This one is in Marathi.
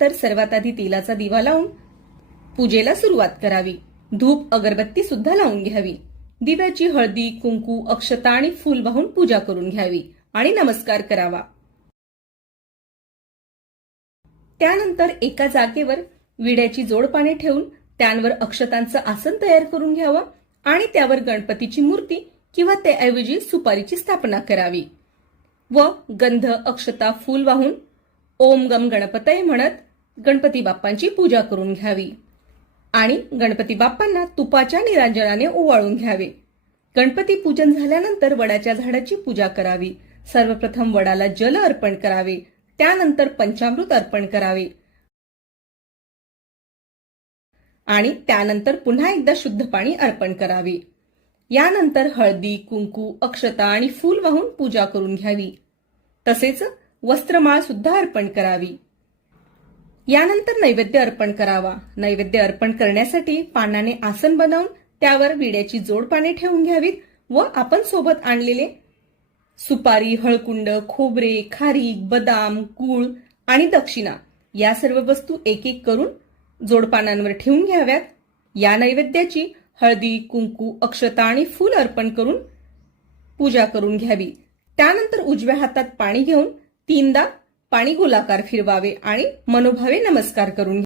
तर सर्वात आधी तेलाचा दिवा लावून पूजेला सुरुवात करावी. धूप अगरबत्ती सुद्धा लावून घ्यावी. दिव्याची हळदी कुंकू अक्षता आणि फूल वाहून पूजा करून घ्यावी आणि नमस्कार करावा. त्यानंतर एका जागेवर विड्याची जोड पाने ठेवून त्यांवर अक्षतांचं आसन तयार करून घ्यावं आणि त्यावर गणपतीची मूर्ती किंवा त्याऐवजी सुपारीची स्थापना करावी. व गंध अक्षता फूल वाहून ओम गम गणपतय म्हणत गणपती बाप्पांची पूजा करून घ्यावी. आणि गणपती बाप्पांना तुपाच्या निरांजनाने ओवाळून घ्यावे. गणपती पूजन झाल्यानंतर वडाच्या झाडाची पूजा करावी. सर्वप्रथम वडाला जल अर्पण करावे. त्यानंतर पंचामृत अर्पण करावे. आणि त्यानंतर पुन्हा एकदा शुद्ध पाणी अर्पण करावे. यानंतर हळदी कुंकू अक्षता आणि फूल वाहून पूजा करून घ्यावी. तसेच वस्त्रमाळ सुद्धा अर्पण करावी. यानंतर नैवेद्य अर्पण करावा. नैवेद्य अर्पण करण्यासाठी पानाने आसन बनवून त्यावर विड्याची जोड पाने ठेवून घ्यावीत व आपण सोबत आणलेले सुपारी हळकुंड खोबरे खारीक बदाम गूळ आणि दक्षिणा या सर्व वस्तू एक एक करून जोडपानांवर ठेवून घ्याव्यात. या नैवेद्याची हळदी कुंकू अक्षता आणि फूल अर्पण करून पूजा करून घ्यावी. त्यानंतर उजव्या हातात पाणी घेऊन तीनदा पाणी गोलाकार फिरवावे आणि मनोभावे नमस्कार करून